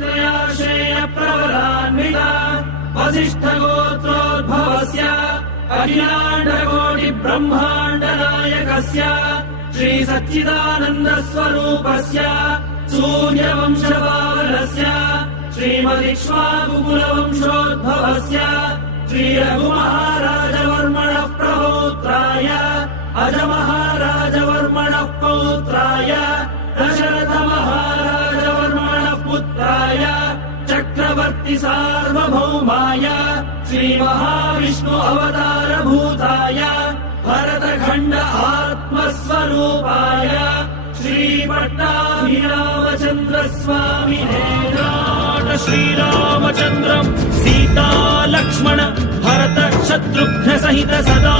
श्रेय प्रवरान्विता वसिष्ठगोत्रोद्भवस्य अखिलाण्डकोटि ब्रह्माण्ड नायकस्य श्री सच्चिदानन्द स्वरूपस्य सूर्यवंशपावनस्य श्रीमदिक्ष्वाकुकुलवंशोद्भवस्य श्री रघुमहाराजवर्मणः प्रपौत्राय अजमहाराजवर्मणः पौत्राय दशरथमहाराजवर्मणः पुत्राय चक्रवर्ति सार्वभौमाय श्रीमहाविष्णु अवतारभूताय भरतखण्ड आत्मस्वरूपाय श्रीपट्टाभिरामचन्द्र स्वामिने श्रीरामचन्द्रम् सीता लक्ष्मण भरत शत्रुघ्न सहित सदा